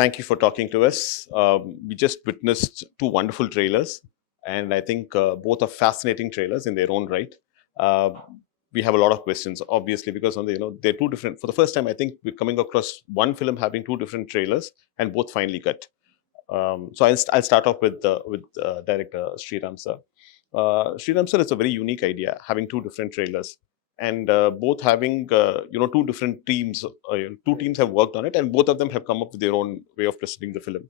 Thank you for talking to us. We just witnessed two wonderful trailers, and I think both are fascinating trailers in their own right. Uh, we have a lot of questions, obviously, because they're two different. For the first time, I think we're coming across one film having two different trailers, and both finely cut. So I'll start off with director Sriram sir. Sriram sir, it's a very unique idea having two different trailers, and both having two different teams. Two teams have worked on it, and both of them have come up with their own way of presenting the film.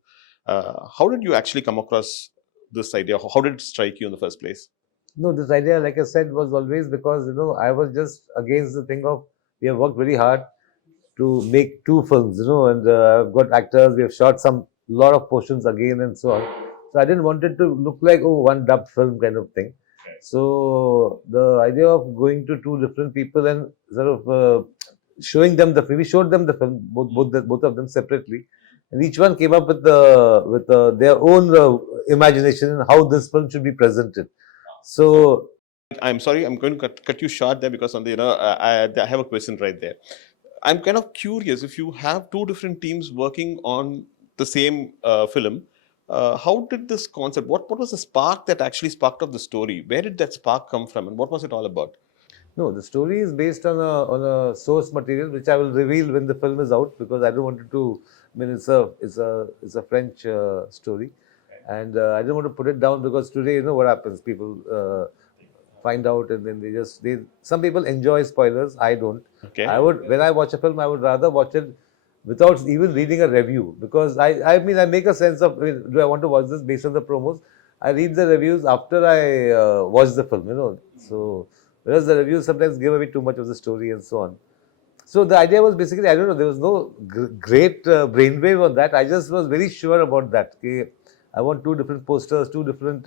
How did you actually come across this idea? How did it strike you in the first place? No, this idea, like I said, was always because I was just against the thing of we have worked very hard to make two films, and I've got actors. We have shot some lot of portions again and so on. So I didn't want it to look like one dubbed film kind of thing. So the idea of going to two different people and sort of showing them the film, we showed them the film, both of them separately, and each one came up with their own imagination and how this film should be presented. So I'm sorry, I'm going to cut you short there because I have a question right there. I'm kind of curious if you have two different teams working on the same film. How did this concept? What was the spark that actually sparked up the story? Where did that spark come from, and what was it all about? no, the story is based on a source material which I will reveal when the film is out because I don't want it to. I mean, it's a French story, and I don't want to put it down because today what happens? People find out and then they some people enjoy spoilers. I don't. Okay. I would when I watch a film, I would rather watch it without even reading a review because I make a sense of do I want to watch this based on the promos. I read the reviews after I watch the film. So. Whereas the reviews sometimes give away too much of the story and so on. So the idea was basically, I don't know, there was no great brainwave on that. I just was very sure about that. Okay? I want two different posters, two different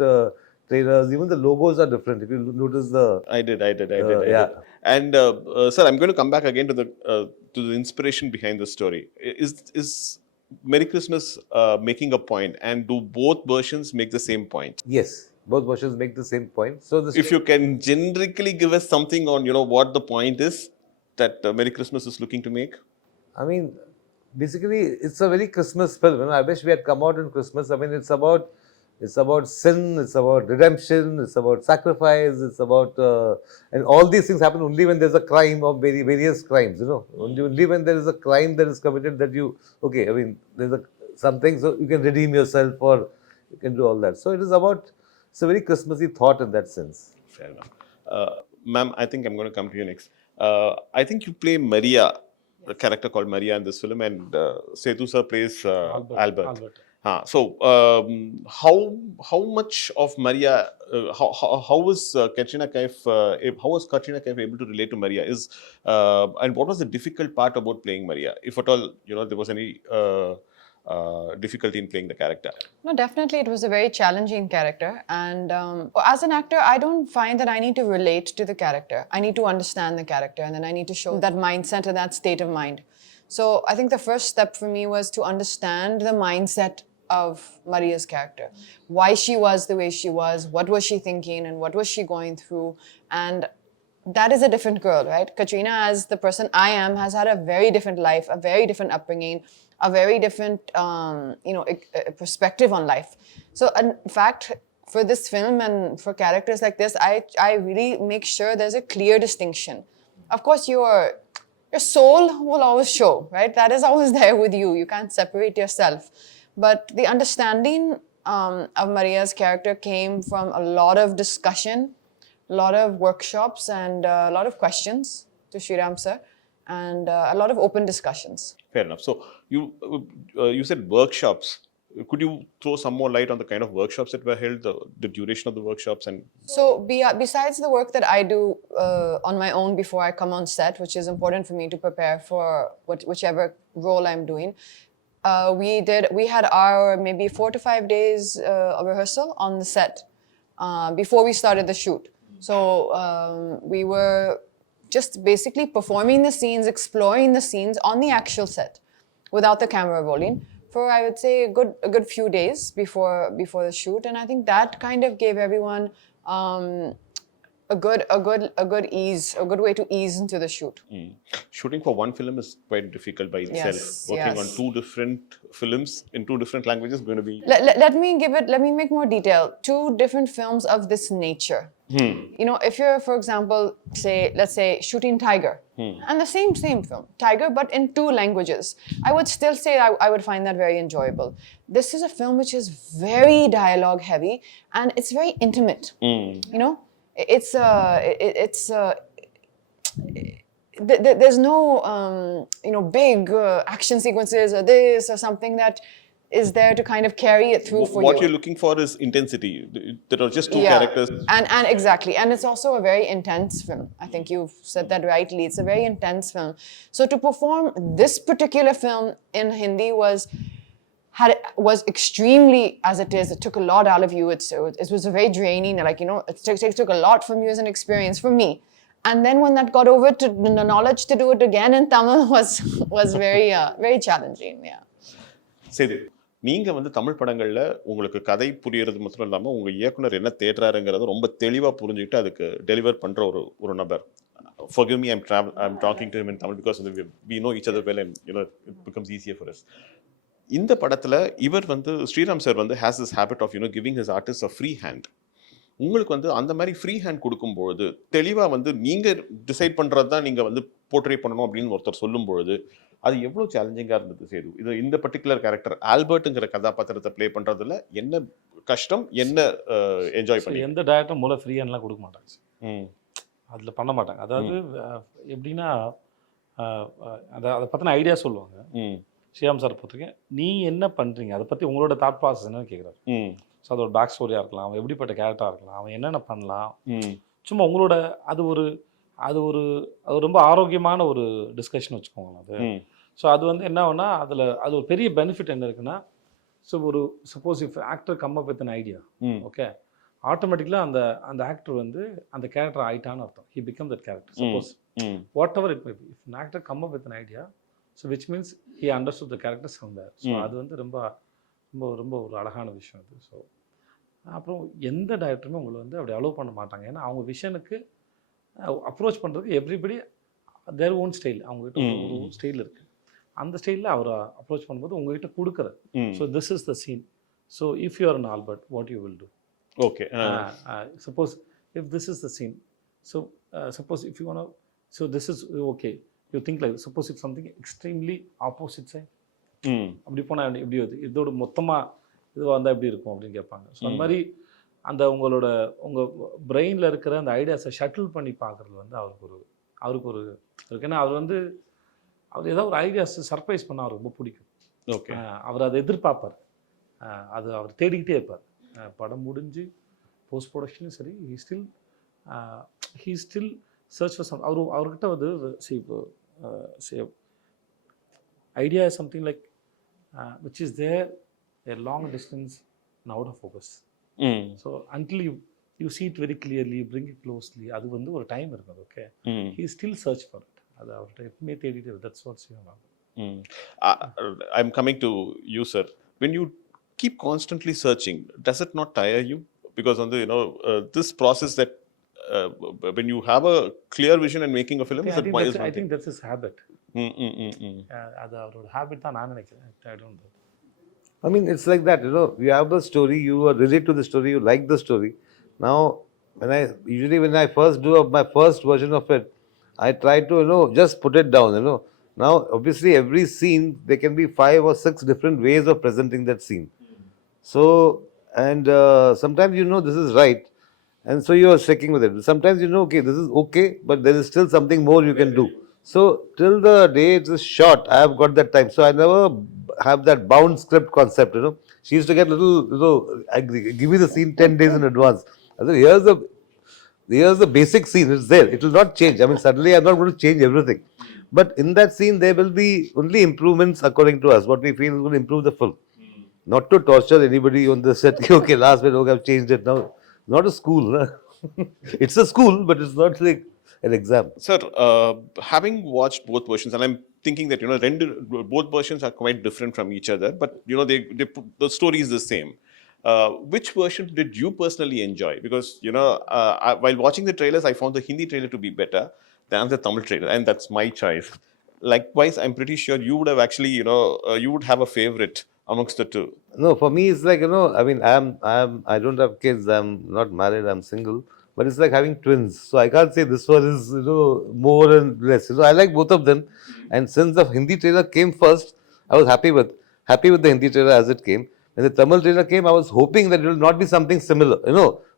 trailers. Even the logos are different. If you notice I did. yeah. And sir, I'm going to come back again to the inspiration behind the story. Is Merry Christmas making a point, and do both versions make the same point? Yes, both versions make the same point. So If you can generically give us something on what the point is that Merry Christmas is looking to make. I mean, basically, it's a very Christmas film. I wish we had come out on Christmas. I mean, it's about sin, it's about redemption, it's about sacrifice, it's about and all these things happen only when there's a crime of various crimes. Only when there is a crime that is committed that you okay. I mean, there's something so you can redeem yourself or you can do all that. So it's a very Christmassy thought in that sense. Fair enough. Ma'am, I think I'm going to come to you next. I think you play Maria, a character called Maria in this film, and Setu sir plays Albert. How much of Maria? How was Katrina Kaif? How was Katrina Kaif able to relate to Maria? And what was the difficult part about playing Maria, if at all there was any difficulty in playing the character? No, definitely it was a very challenging character. And as an actor, I don't find that I need to relate to the character. I need to understand the character and then I need to show that mindset and that state of mind. So I think the first step for me was to understand the mindset of Maria's character. Why she was the way she was, what was she thinking and what was she going through. And that is a different girl, right? Katrina, as the person I am, has had a very different life, a very different upbringing, a very different, perspective on life. So, in fact, for this film and for characters like this, I really make sure there's a clear distinction. Of course, your soul will always show, right? That is always there with you. You can't separate yourself. But the understanding of Maria's character came from a lot of discussion, a lot of workshops, and a lot of questions to Sriram sir, and a lot of open discussions. Fair enough. So you said workshops. Could you throw some more light on the kind of workshops that were held, the duration of the workshops, and so besides the work that I do on my own before I come on set, which is important for me to prepare for whichever role I'm doing, we had our maybe 4 to 5 days of rehearsal on the set before we started the shoot. So we were just basically performing the scenes, exploring the scenes on the actual set without the camera rolling for, I would say, a good few days before the shoot. And I think that kind of gave everyone a a good way to ease into the shoot. Shooting for one film is quite difficult by itself. Yes, Working yes. on two different films in two different languages is going to be. Let me make more detail. Two different films of this nature. You know, if you're, for example, let's say shooting Tiger, and the same film, Tiger, but in two languages, I would still say I would find that very enjoyable. This is a film which is very dialogue heavy, and it's very intimate. You know, there's no big action sequences or this or something that is there to kind of carry it through for What you. you're looking for is intensity. There are just two Yeah. characters. And exactly, and it's also a very intense film. I think you've said that rightly. It's a very intense film. So to perform this particular film in Hindi was extremely, as it is, it took a lot out of you. It was a very draining, like, you know, it took a lot from you as an experience, from me. And then when that got over, to the knowledge to do it again in Tamil was very very challenging. Yeah. சரி, நீங்க வந்து தமிழ் படங்கள்ல உங்களுக்கு கதை புரியறது மட்டும் இல்லாம உங்க இயக்குனர் என்ன தேடுறாருங்கிறத ரொம்ப தெளிவா புரிஞ்சுக்கிட்டு அதுக்கு டெலிவர் பண்ற ஒரு நபர். Forgive me, I'm talking to him in Tamil because we know each other well and you know it becomes easier for us. இந்த படத்துல இவர் வந்து ஸ்ரீராம் சார் வந்து has this habit of giving his artists a free hand. உங்களுக்கு வந்து அந்த மாதிரி free hand கொடுக்கும்பொழுது தெளிவாக வந்து நீங்கள் டிசைட் பண்ணுறது தான் நீங்கள் வந்து போர்ட்ரே பண்ணணும் அப்படின்னு ஒருத்தர் சொல்லும்பொழுது அது எவ்வளோ சேலஞ்சிங்காக இருந்தது சேது? இது இந்த பர்டிகுலர் கேரக்டர் ஆல்பர்ட்டுங்கிற கதாபாத்திரத்தை ப்ளே பண்ணுறதுல என்ன கஷ்டம், என்ன என்ஜாய் பண்ணி? எந்த டேரக்டரும் மூலம் ஃப்ரீ ஹேண்ட்லாம் கொடுக்க மாட்டாங்க, அதில் பண்ண மாட்டாங்க. அதாவது எப்படின்னா அதை பற்றின ஐடியா சொல்லுவாங்க. ஸ்ரீராம் சார் பொறுத்தவரைக்கும் நீ என்ன பண்ணுறீங்க, அதை பற்றி உங்களோட தாட் ப்ராசஸ் என்னன்னு கேட்குறாரு. ஸோ அதோட பேக் ஸ்டோரியாக இருக்கலாம், அவன் எப்படிப்பட்ட கேரக்டராக இருக்கலாம், அவன் என்னென்ன பண்ணலாம், சும்மா உங்களோட அது ஒரு ரொம்ப ஆரோக்கியமான ஒரு டிஸ்கஷன் வச்சுக்கோங்களேன் அது. ஸோ அது வந்து என்ன ஆகுனா அது ஒரு பெரிய பெனிஃபிட் என்ன இருக்குன்னா, so suppose if actor come up with an idea, okay, ஆட்டோமேட்டிக்கலாக அந்த ஆக்டர் வந்து அந்த கேரக்டர் ஆயிட்டான்னு அர்த்தம். He become that character. Suppose whatever it may be, if an actor come up with an idea, so which means he understood the characters from there. So அது வந்து ரொம்ப ரொம்ப ரொம்ப ஒரு அழகான விஷயம் அது. ஸோ அப்புறம் எந்த டைரக்டருமே உங்களை வந்து அப்படி அலோவ் பண்ண மாட்டாங்க. ஏன்னா அவங்க விஷனுக்கு அப்ரோச் பண்ணுறதுக்கு எவ்ரிபடி தேர் ஓன் ஸ்டைல், அவங்ககிட்ட ஒரு ஸ்டைல் இருக்குது. அந்த ஸ்டைலில் அவரை அப்ரோச் பண்ணும்போது உங்ககிட்ட கொடுக்குறது. So this is the scene. So if you are an Albert, what you will do? Okay, suppose if this is the scene, so suppose if you want, so this is okay, you think like suppose if something extremely opposite side, அப்படி போனால் எப்படி வருது, இதோட மொத்தமாக இதுவாக வந்தால் எப்படி இருக்கும் அப்படின்னு கேட்பாங்க. ஸோ அந்த மாதிரி உங்கள் பிரெயினில் இருக்கிற அந்த ஐடியாஸை ஷட்டில் பண்ணி பார்க்குறது வந்து அவருக்கு ஒரு ஏன்னா அவர் ஏதாவது ஒரு ஐடியாஸ் சர்ப்ரைஸ் பண்ண அவருக்கு ரொம்ப பிடிக்கும். ஓகே, அவர் அதை எதிர்பார்ப்பார், அவர் தேடிக்கிட்டே இருப்பார். படம் முடிஞ்சு போஸ்ட் ப்ரொடக்ஷனும் சரி, he still search for some. அவர்கிட்ட வந்து idea is something like which is there a long distance and out of focus. So until you see it very clearly, you bring it closely, அது வந்து ஒரு time இருக்குது. Okay, he still search for it. அது அவர்கிட்ட எப்பவுமே தேடிட்டு, that's what's you know. I'm coming to you, sir. When you keep constantly searching, does it not tire you? Because on the this process that when you have a clear vision and making a film, I think that's his habit. அது அவரோட habit தான் நான் நினைக்கிறேன். I don't know. I mean, it's like that, you have the story, you are related to the story, you like the story. Now, when I first do my first version of it, I try to, just put it down, Now, obviously, every scene, there can be 5 or 6 different ways of presenting that scene. So, and sometimes this is right, and so you are sticking with it. Sometimes okay, this is okay, but there is still something more you can do. So till the day it is shot, I have got that time. So I never have that bound script concept. She used to get little. I give you the scene 10 days in advance. I said, here's the basic scene. It's there. It will not change. I mean, suddenly I'm not going to change everything. But in that scene, there will be only improvements according to us. What we feel is going to improve the film. Not to torture anybody on the set. Okay, last minute, okay, I've changed it now. Not a school. It's a school, but it's not like an exam. Sir, having watched both versions, and I'm thinking that both versions are quite different from each other, but the story is the same. which version did you personally enjoy? Because while watching the trailers, I found the Hindi trailer to be better than the Tamil trailer, and that's my choice. Likewise, I'm pretty sure you would have actually, you would have a favorite amongst the two. No, for me, it's like, I mean, I don't have kids. I'm not married. I'm single. But it's like having twins. So I can't say this one is, more and less. I like both of them. And since the Hindi trailer came first, I was happy with the Hindi trailer as it came. When the Tamil trailer came, I was hoping that it will not be something similar.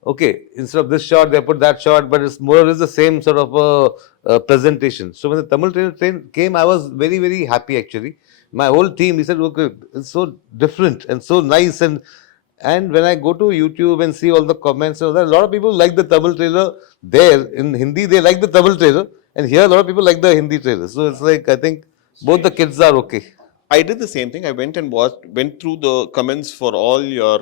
Okay, instead of this shot, they put that shot, but it's more or less the same sort of presentation. So when the Tamil trailer came, I was very, very happy actually. My whole team, he said, okay, it's so different and so nice. And when I go to YouTube and see all the comments, a lot of people like the Tamil trailer there. In Hindi, they like the Tamil trailer. And here, a lot of people like the Hindi trailer. So it's like, I think both the kids are okay. I did the same thing. I went and went through the comments for all your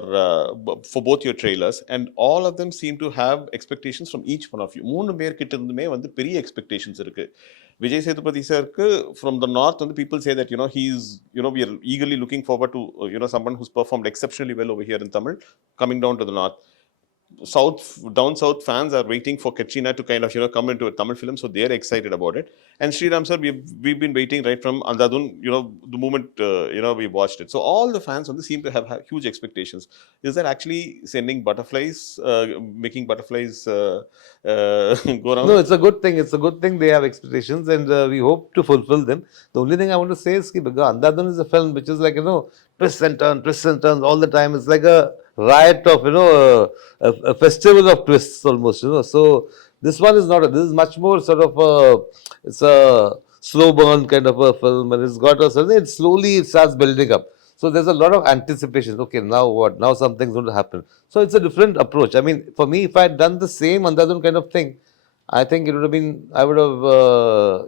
for both your trailers, and all of them seem to have expectations from each one of you. மூணு பேர் கிட்ட இருந்துமே வந்து பெரிய expectations இருக்கு. Vijay Sethupathi sirku from the north, and the people say that he's we are eagerly looking forward to someone who's performed exceptionally well over here in Tamil coming down to the north. Down south fans are waiting for Katrina to kind of come into a Tamil film, so they're excited about it. And Sriram sir, we've been waiting right from Andhadhun, the moment we watched it. So all the fans seem to have huge expectations. Is that actually sending butterflies, making butterflies go around? No, it's a good thing. It's a good thing they have expectations, and we hope to fulfill them. The only thing I want to say is that Andhadhun is a film which is like twists and turns all the time. It's like a riot of a festival of twists almost. So this one is not. This is much more sort of it's a slow burn kind of a film, and it's got a certain. It slowly starts building up. So there's a lot of anticipation. Okay, now what? Now something's going to happen. So it's a different approach. I mean, for me, if I had done the same Andhadhun kind of thing, I think it would have been. I would have.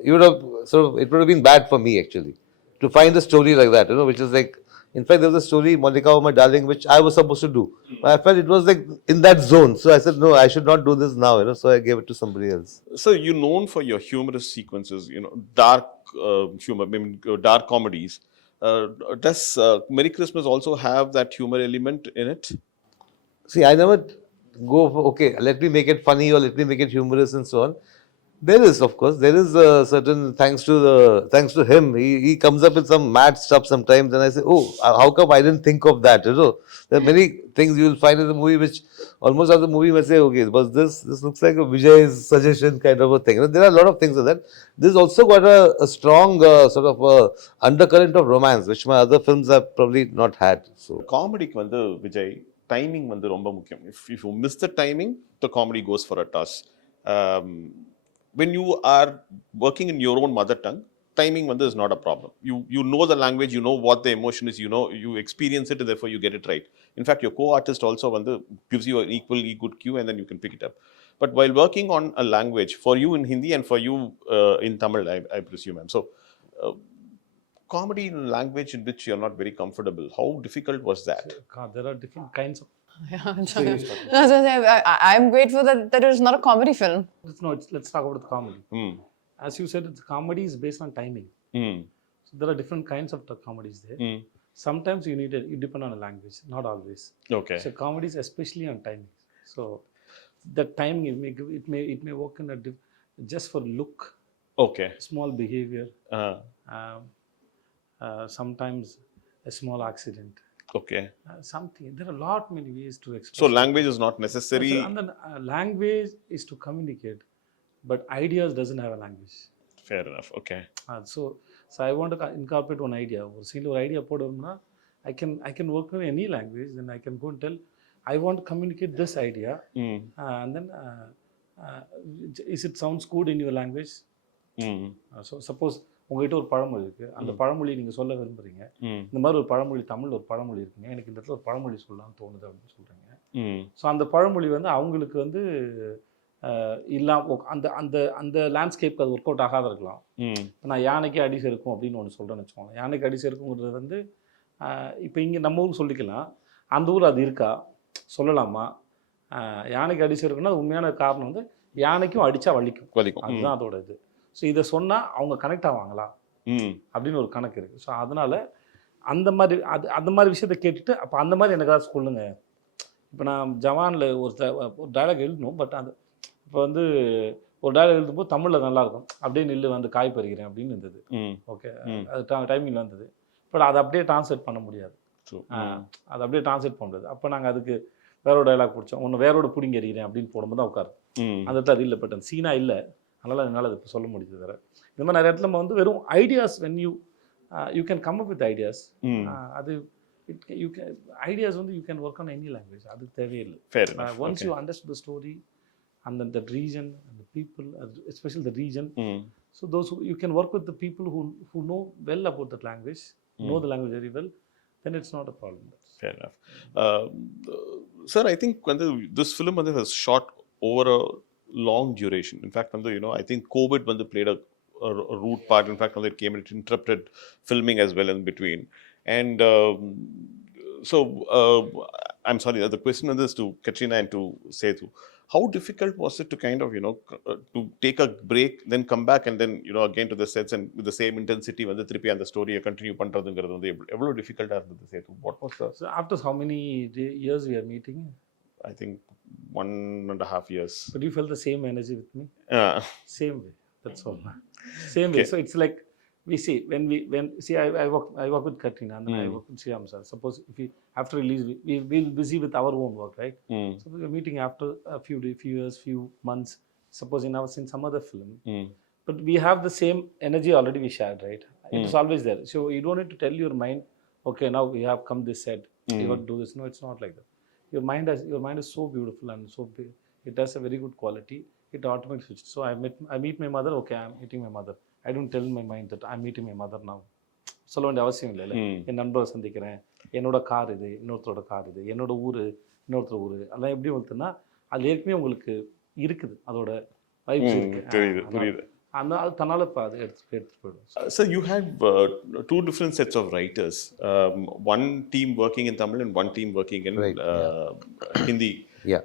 It would have sort of. It would have been bad for me actually to find a story like that. Which is like. In fact, there was a story, Monica, oh my darling, which I was supposed to do. I felt it was like in that zone. So I said, no, I should not do this now. So I gave it to somebody else. So you're known for your humorous sequences, dark humor, I mean, dark comedies. Does Merry Christmas also have that humor element in it? See, I never go for, okay, let me make it funny or let me make it humorous and so on. There is, of course, there is a certain thanks to him. He comes up with some mad stuff sometimes, and I say, oh, how come I didn't think of that? There are many things you will find in the movie which almost as the movie may say, okay, was this looks like a Vijay's suggestion kind of a thing. There are a lot of things like that. This also got a strong sort of undercurrent of romance, which my other films have probably not had. So Comedy வந்து Vijay timing வந்து ரொம்ப முக்கியம். If you miss the timing, the comedy goes for a toss. When you are working in your own mother tongue, timing is not a problem. You know the language, you know what the emotion is, you experience it, and therefore you get it right. In fact, your co-artist also gives you an equally good cue, and then you can pick it up. But while working on a language, for you in Hindi and for you in Tamil, I presume, so comedy in a language in which you're not very comfortable, how difficult was that? There are different kinds of. I'm grateful that it is not a comedy film. Let's talk about the comedy. As you said, the comedy is based on timing. So there are different kinds of comedies there. Sometimes you depend on a language, not always. Okay. So comedy is especially on timing. So the timing it may work in just for look. Okay. Small behavior. Sometimes a small accident. Okay. Something. There are many ways to express. So language is not necessary. And then language is to communicate, but ideas doesn't have a language. Fair enough. Okay. So I want to incorporate one idea. Or single idea podumna, I can work in any language. Then I can go and tell, I want to communicate this idea, and then is it sounds good in your language? So suppose உங்ககிட்ட ஒரு பழமொழி இருக்குது, அந்த பழமொழி நீங்கள் சொல்ல விரும்புகிறீங்க, இந்த மாதிரி ஒரு பழமொழி தமிழில் ஒரு பழமொழி இருக்குங்க, எனக்கு இந்த இடத்துல ஒரு பழமொழி சொல்லலாம்னு தோணுது அப்படின்னு சொல்கிறீங்க. ஸோ அந்த பழமொழி அவங்களுக்கு அந்த அந்த அந்த லேண்ட்ஸ்கேப்க்கு அது ஒர்க் அவுட் ஆகாத இருக்கலாம். நான் யானைக்கு அடி செருக்கும் அப்படின்னு ஒன்று சொல்கிறேன்னு வச்சுக்கோங்க. யானைக்கு அடி செருக்குங்கிறது இப்போ இங்கே நம்ம ஊருக்கு சொல்லிக்கலாம், அந்த ஊர் அது இருக்கா சொல்லலாமா? யானைக்கு அடி செருக்குன்னா உண்மையான காரணம் யானைக்கும் அடித்தா வலிக்கும், அதுதான் அதோட இது. ஸோ இதை சொன்னால் அவங்க கனெக்ட் ஆவாங்களா அப்படின்னு ஒரு கணக்கு இருக்குது. ஸோ அதனால் அந்த மாதிரி விஷயத்தை கேட்டுட்டு அப்போ அந்த மாதிரி எனக்கு ஏதாவது சொல்லுங்க இப்போ நான் ஜவானில் ஒரு டயலாக் எழுதணும், பட் அந்த இப்போ வந்து ஒரு டயலாக் எழுதும்போது தமிழில் நல்லாயிருக்கும், அப்படியே நில்லு வந்து காய் பறிக்கிறேன் அப்படின்னு இருந்தது. ஓகே, அது டைமிங்கில் வந்தது. பட் அதை அப்படியே ட்ரான்ஸ்லேட் பண்ண முடியாது. அதை அப்படியே ட்ரான்ஸ்லேட் பண்ண முடியாது. அப்போ நாங்கள் அதுக்கு வேற ஒரு டைலாக் பிடிச்சோம், ஒன்று வேரோட பிடிங்கி எறிகிறேன் அப்படின்னு போடும்போது தான் உட்காரு. அந்த இடத்துல அது இல்லை, பட் அந்த சீனாக இல்லை, அதனால் என்னால் அது இப்போ சொல்ல முடியுது. வேறு இந்த மாதிரி நிறைய இடத்துல நம்ம வந்து வெறும் ideas, when you can come up with ideas. அது யூ கேன் ஐடியாஸ் வந்து you can work on any language, அது தேவையில்லை. Once you understand the story and then the region and the people, especially the region. So those who you can work with the people who know well about that language, know the language very well, then it's not a problem. Fair enough. Sir, I think when this film was shot over a long duration. In fact, I think COVID played a root part. In fact, it came and it interrupted filming as well in between. And so I'm sorry, the question on this to Katrina and to Sethu. How difficult was it to kind of, to take a break, then come back and then, again to the sets and with the same intensity, when the trippy and the story continue பண்றதுங்கிறது எவ்வளவு டிஃபிகல்ட்டா இருந்தது Setu? What was the... So after how many years we are meeting? I think 1.5 years. But you felt the same energy with me? Same way. That's all. Same way. Okay. So it's like we see I work with Katrina and then I work with Shyam sir. Suppose if we after release we'll busy with our own work, right? So we're meeting after a few years, few months. Suppose in some other film, but we have the same energy already we shared, right? It is always there. So you don't need to tell your mind, okay, now we have come this set, you have to do this. No, it's not like that. Your mind is so beautiful and so big. It has a very good quality. It automatically switches. So I meet my mother. Okay, I'm meeting my mother. I don't tell my mind that I'm meeting my mother now. சொல்ல வேண்டிய அவசியம் இல்லை. என் நண்பரை சந்திக்கிறேன், என்னோட car இது, இன்னொருத்தரோட car இது, என்னோட ஊர், இன்னொருத்தர் ஊர், அதெல்லாம் எப்படி வந்துன்னா அது ஏற்கனவே உங்களுக்கு இருக்குது, அதோட வைப்ஸ் இருக்கு. புரியுது. அது தன்னால இப்போ அது எடுத்துட்டு போயிடும். So you had two different sets of writers. One team working in Tamil and one team working in Hindi. Yeah.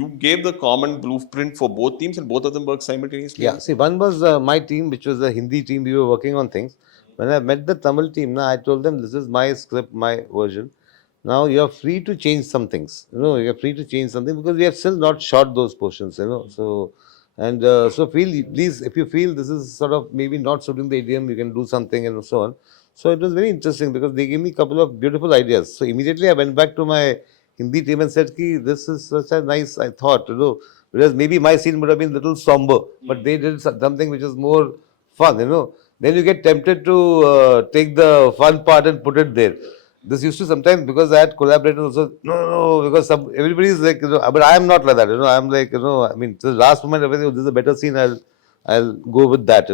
You gave the common blueprint for both teams and both of them worked simultaneously? Yeah, see, one was my team, which was the Hindi team. We were working on things. When I met the Tamil team, I told them, this is my script, my version. Now you are free to change some things. You are free to change something because we have still not shot those portions, So, and so please, if you feel this is sort of maybe not suiting the idiom, you can do something and so on. So it was very interesting because they gave me a couple of beautiful ideas. So immediately I went back to my Hindi team and said, this is such a nice, I thought, because maybe my scene would have been a little somber, but they did something which is more fun, Then you get tempted to take the fun part and put it there. This used to sometimes, because I had collaborators also, no, because everybody is like, but I am not like that, I am like, I mean, the last moment, everything, this is a better scene, I'll go with that,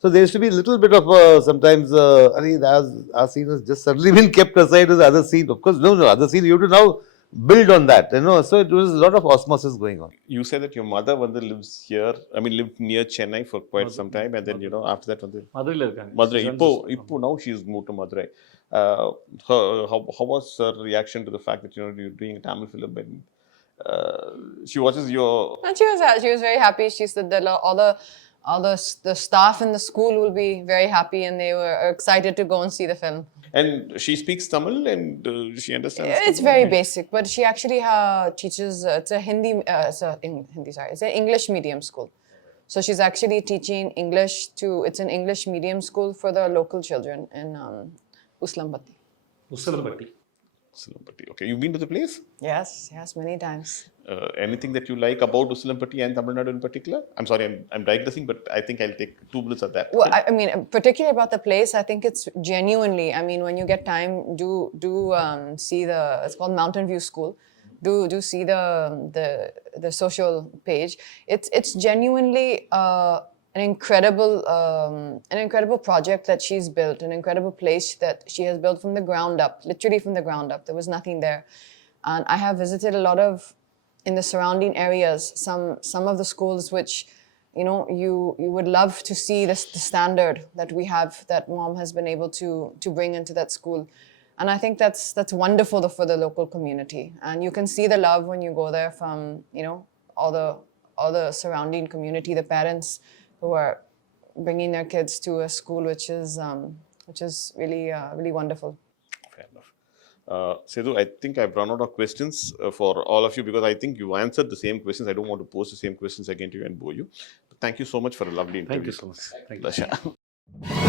So there used to be a little bit of sometimes, our scene has just suddenly been kept aside as the other scene. Of course, no, other scene, you have to now build on that, So it was a lot of osmosis going on. You said that your mother lives here, lived near Chennai for quite some time, and then, after that, Madurai irukanga. Madurai. Now she's moved to Madurai. How was her reaction to the fact that, you're doing a Tamil film and she watches your... And she was very happy. She said that all the staff in the school will be very happy and they were excited to go and see the film. And she speaks Tamil and she understands. It's very basic, but she actually teaches. It's a Hindi. It's an English medium school. So she's actually teaching English it's an English medium school for the local children in Uslampatti. Uslampatti. Okay, you've been to the place? Yes, many times. Anything that you like about Uslampatti and Tamilnadu in particular? I'm sorry, I'm digressing, but I think I'll take 2 minutes of that. Well, I mean, particularly about the place, I think it's genuinely, I mean, when you get time, do see it's called Mountain View School. Do see the social page. It's genuinely an incredible project that she's built, an incredible place that she has built from the ground up, literally from the ground up. There was nothing there. And I have visited a lot of, in the surrounding areas, some of the schools which, you would love to see the standard that we have, that mom has been able to bring into that school. And I think that's wonderful for the local community. And you can see the love when you go there from, all the surrounding community, the parents who are bringing their kids to a school which is really really wonderful. Fair enough. Sidhu, I think I've run out of questions for all of you because I think you answered the same questions. I don't want to pose the same questions again to you and bore you. But thank you so much for a lovely interview. Thank you so much. Thank you. Pleasure.